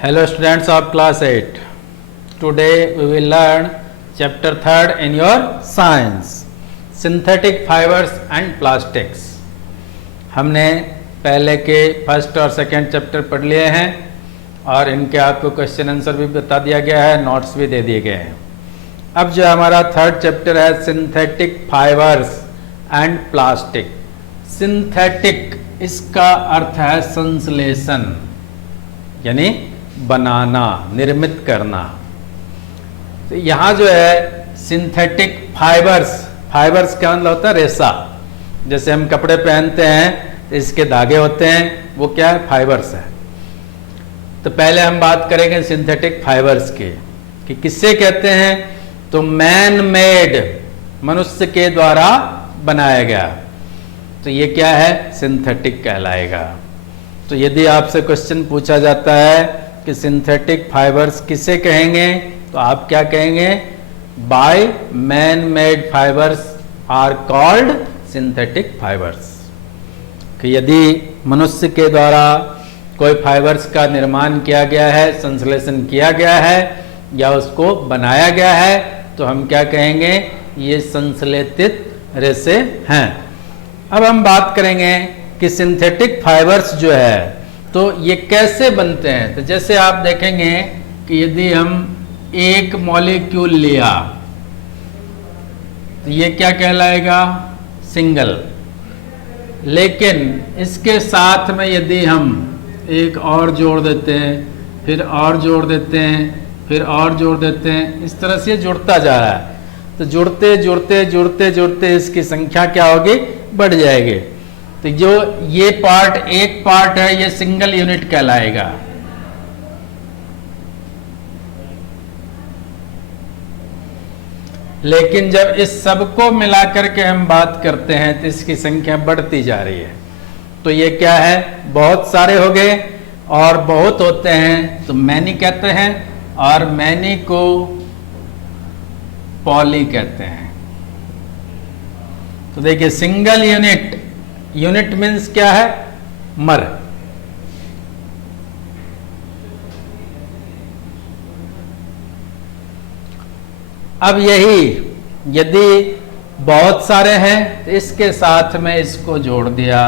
Hello students of class 8. Today we will learn chapter 3rd in your science, synthetic fibers and plastics. हमने पहले के first और second chapter पढ़ लिए हैं और इनके आपको क्वेश्चन आंसर भी बता दिया गया है, नोट्स भी दे दिए गए हैं. अब जो हमारा थर्ड चैप्टर है synthetic fibres and plastic. Synthetic इसका अर्थ है संश्लेषण, यानी बनाना, निर्मित करना. तो यहाँ जो है सिंथेटिक फाइबर्स, फाइबर्स क्या मतलब होता है? रेशा. जैसे हम कपड़े पहनते हैं तो इसके धागे होते हैं, वो क्या है? फाइबर्स है. तो पहले हम बात करेंगे सिंथेटिक फाइबर्स की कि किससे कहते हैं. तो मैन मेड, मनुष्य के द्वारा बनाया गया, तो ये क्या है? सिंथेटिक कहलाएगा. तो यदि आपसे क्वेश्चन पूछा जाता है कि सिंथेटिक फाइबर्स किसे कहेंगे, तो आप क्या कहेंगे? By man made fibres are called synthetic fibres. कि यदि मनुष्य के द्वारा कोई फाइबर्स का निर्माण किया गया है, संश्लेषण किया गया है या उसको बनाया गया है, तो हम क्या कहेंगे? ये संश्लेषित रेशे हैं. अब हम बात करेंगे कि सिंथेटिक फाइबर्स जो है तो ये कैसे बनते हैं. तो जैसे आप देखेंगे कि यदि हम एक मॉलिक्यूल लिया तो ये क्या कहलाएगा? सिंगल. लेकिन इसके साथ में यदि हम एक और जोड़ देते हैं, फिर और जोड़ देते हैं, फिर और जोड़ देते हैं, इस तरह से जुड़ता जा रहा है. तो जुड़ते जुड़ते जुड़ते जुड़ते इसकी संख्या क्या होगी? बढ़ जाएगी. तो जो ये पार्ट, एक पार्ट है, ये सिंगल यूनिट कहलाएगा. लेकिन जब इस सबको मिलाकर के हम बात करते हैं तो इसकी संख्या बढ़ती जा रही है. तो ये क्या है? बहुत सारे हो गए और बहुत होते हैं तो मैनी कहते हैं, और मैनी को पॉली कहते हैं. तो देखिए सिंगल यूनिट, यूनिट मीन्स क्या है? मर. अब यही यदि बहुत सारे हैं तो इसके साथ में इसको जोड़ दिया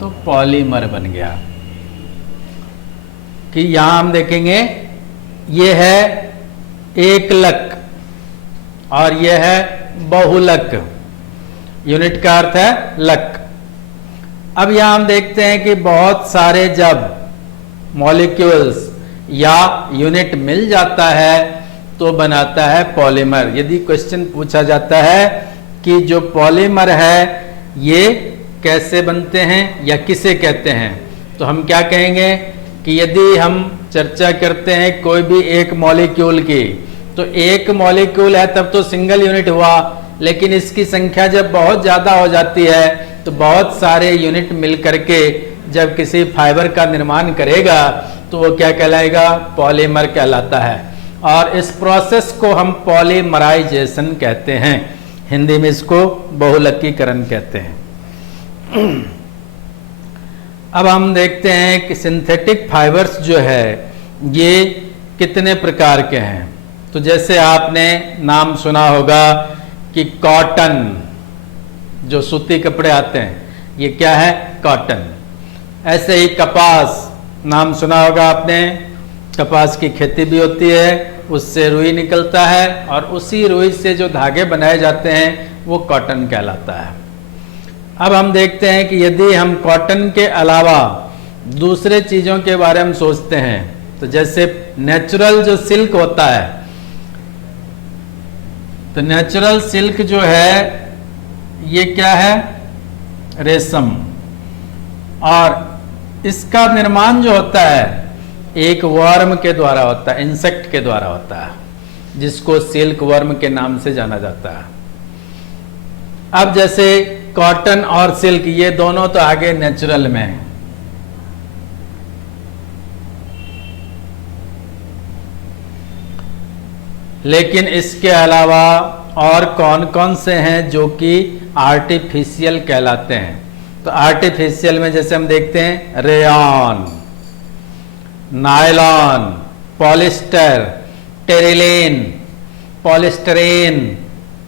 तो पॉलीमर बन गया. कि यहां हम देखेंगे ये है एकलक और ये है बहुलक. यूनिट का अर्थ है लक. अब यहां हम देखते हैं कि बहुत सारे जब मॉलिक्यूल्स या यूनिट मिल जाता है तो बनाता है पॉलीमर. यदि क्वेश्चन पूछा जाता है कि जो पॉलीमर है ये कैसे बनते हैं या किसे कहते हैं, तो हम क्या कहेंगे कि यदि हम चर्चा करते हैं कोई भी एक मॉलिक्यूल की, तो एक मॉलिक्यूल है तब तो सिंगल यूनिट हुआ, लेकिन इसकी संख्या जब बहुत ज्यादा हो जाती है तो बहुत सारे यूनिट मिल करके जब किसी फाइबर का निर्माण करेगा तो वो क्या कहलाएगा? पॉलीमर कहलाता है. और इस प्रोसेस को हम पॉलीमराइजेशन कहते हैं. हिंदी में इसको बहुलकीकरण कहते हैं. अब हम देखते हैं कि सिंथेटिक फाइबर्स जो है ये कितने प्रकार के हैं. तो जैसे आपने नाम सुना होगा कि कॉटन, जो सूती कपड़े आते हैं, ये क्या है? कॉटन. ऐसे ही कपास, नाम सुना होगा आपने. कपास की खेती भी होती है, उससे रुई निकलता है और उसी रुई से जो धागे बनाए जाते हैं वो कॉटन कहलाता है. अब हम देखते हैं कि यदि हम कॉटन के अलावा दूसरे चीजों के बारे में सोचते हैं, तो जैसे नेचुरल जो सिल्क होता है, तो नेचुरल सिल्क जो है ये क्या है? रेशम. और इसका निर्माण जो होता है एक वर्म के द्वारा होता है, इंसेक्ट के द्वारा होता है, जिसको सिल्क वर्म के नाम से जाना जाता है. अब जैसे कॉटन और सिल्क ये दोनों तो आगे नेचुरल में है. लेकिन इसके अलावा और कौन कौन से हैं जो कि आर्टिफिशियल कहलाते हैं. तो आर्टिफिशियल में जैसे हम देखते हैं rayon, nylon, polyester, terylene, polystyrene,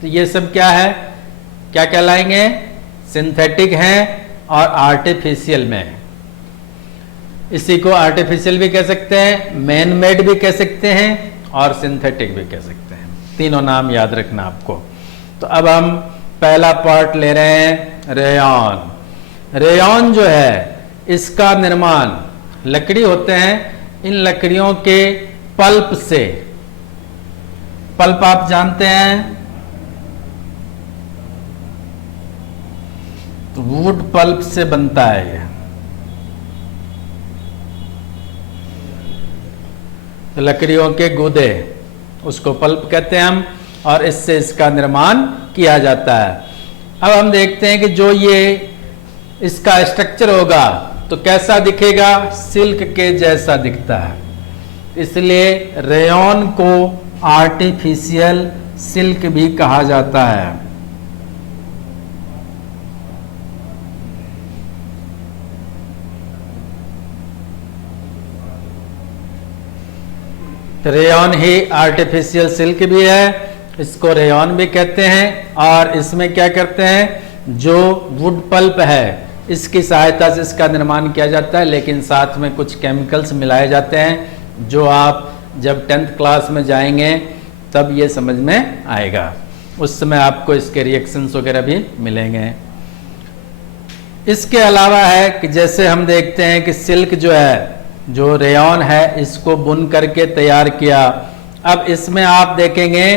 तो ये सब क्या है, क्या कहलाएंगे, सिंथेटिक हैं और आर्टिफिशियल में है। इसी को आर्टिफिशियल भी कह सकते हैं, मैन मेड भी कह सकते हैं और सिंथेटिक भी कह सकते हैं। तीनों नाम याद रखना आपको। तो अब हम पहला पार्ट ले रहे हैं, रेयॉन। रेयॉन जो है इसका निर्माण, लकड़ी होते हैं, इन लकड़ियों के पल्प से, पल्प आप जानते हैं, तो वुड पल्प से बनता है ये। तो लकड़ियों के गूदे, उसको पल्प कहते हैं हम, और इससे इसका निर्माण किया जाता है। अब हम देखते हैं कि जो ये इसका स्ट्रक्चर होगा तो कैसा दिखेगा, सिल्क के जैसा दिखता है। इसलिए रेयॉन को आर्टिफिशियल सिल्क भी कहा जाता है। रेयॉन ही आर्टिफिशियल सिल्क भी है, इसको रेयॉन भी कहते हैं। और इसमें क्या करते हैं, जो वुड पल्प है इसकी सहायता से इसका निर्माण किया जाता है, लेकिन साथ में कुछ केमिकल्स मिलाए जाते हैं, जो आप जब 10th क्लास में जाएंगे तब ये समझ में आएगा। उस समय आपको इसके रिएक्शंस वगैरह भी मिलेंगे। इसके अलावा है कि जैसे हम देखते हैं कि सिल्क जो है, जो रेयॉन है, इसको बुन करके तैयार किया। अब इसमें आप देखेंगे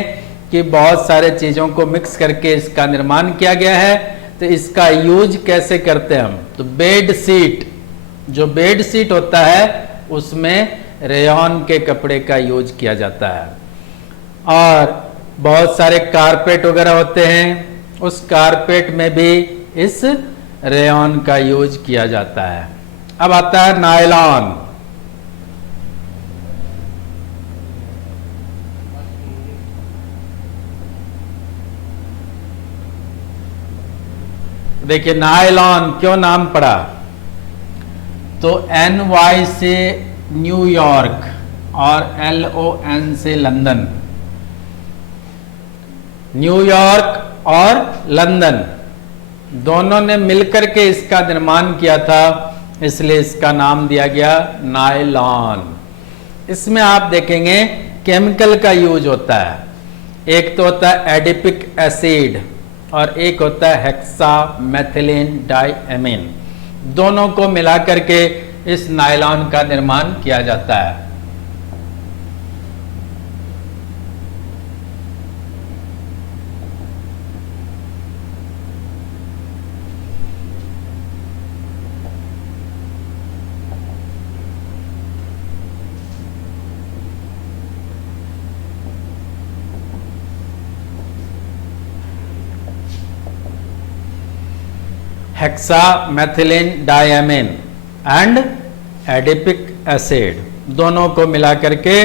कि बहुत सारे चीज़ों को मिक्स करके इसका निर्माण किया गया है। तो इसका यूज कैसे करते हैं हम, तो बेड शीट, जो बेड शीट होता है उसमें रेयॉन के कपड़े का यूज किया जाता है। और बहुत सारे कारपेट वगैरह होते हैं, उस कारपेट में भी इस रेयॉन का यूज किया जाता है। अब आता है नायलॉन। देखिए नायलॉन क्यों नाम पड़ा, तो NY से न्यूयॉर्क और LON से लंदन। न्यूयॉर्क और लंदन दोनों ने मिलकर के इसका निर्माण किया था, इसलिए इसका नाम दिया गया नायलॉन। इसमें आप देखेंगे केमिकल का यूज होता है। एक तो होता है एडिपिक एसिड और एक होता है हेक्सामेथिलीन डाइएमीन। दोनों को मिला करके इस नायलॉन का निर्माण किया जाता है। Hexamethylene diamine and adipic acid दोनों को मिला करके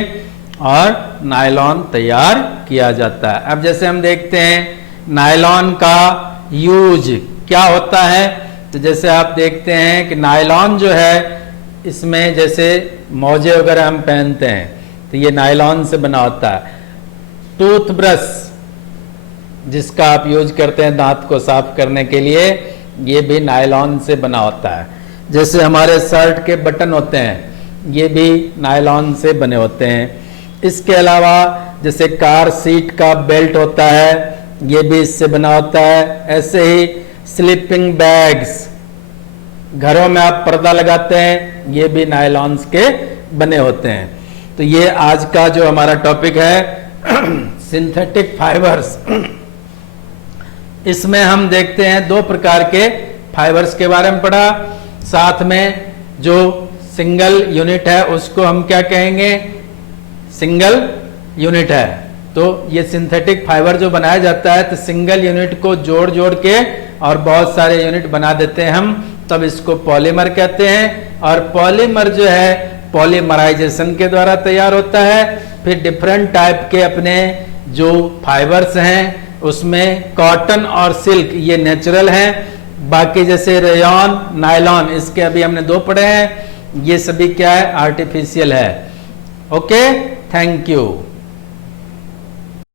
और नायलॉन तैयार किया जाता है। अब जैसे हम देखते हैं नायलॉन का यूज क्या होता है, तो जैसे आप देखते हैं कि नायलॉन जो है, इसमें जैसे मोजे वगैरह हम पहनते हैं तो ये नायलॉन से बना होता है। टूथब्रश जिसका आप यूज करते हैं दांत को साफ करने के लिए, ये भी नायलॉन से बना होता है। जैसे हमारे शर्ट के बटन होते हैं, ये भी नायलॉन से बने होते हैं। इसके अलावा जैसे कार सीट का बेल्ट होता है, ये भी इससे बना होता है। ऐसे ही स्लीपिंग बैग्स, घरों में आप पर्दा लगाते हैं, ये भी नायलॉन के बने होते हैं। तो ये आज का जो हमारा टॉपिक है सिंथेटिक फाइबर्स। इसमें हम देखते हैं दो प्रकार के फाइबर्स के बारे में पढ़ा, साथ में जो सिंगल यूनिट है उसको हम क्या कहेंगे, सिंगल यूनिट है। तो ये सिंथेटिक फाइबर जो बनाया जाता है, तो सिंगल यूनिट को जोड़ जोड़ के और बहुत सारे यूनिट बना देते हैं हम, तब इसको पॉलीमर कहते हैं। और पॉलीमर जो है पॉलीमराइजेशन के द्वारा तैयार होता है। फिर डिफरेंट टाइप के अपने जो फाइबर्स हैं उसमें कॉटन और सिल्क ये नेचुरल हैं। बाकी जैसे रेयॉन, नायलॉन, इसके अभी हमने दो पढ़े हैं। ये सभी क्या है, आर्टिफिशियल है। Okay, thank you.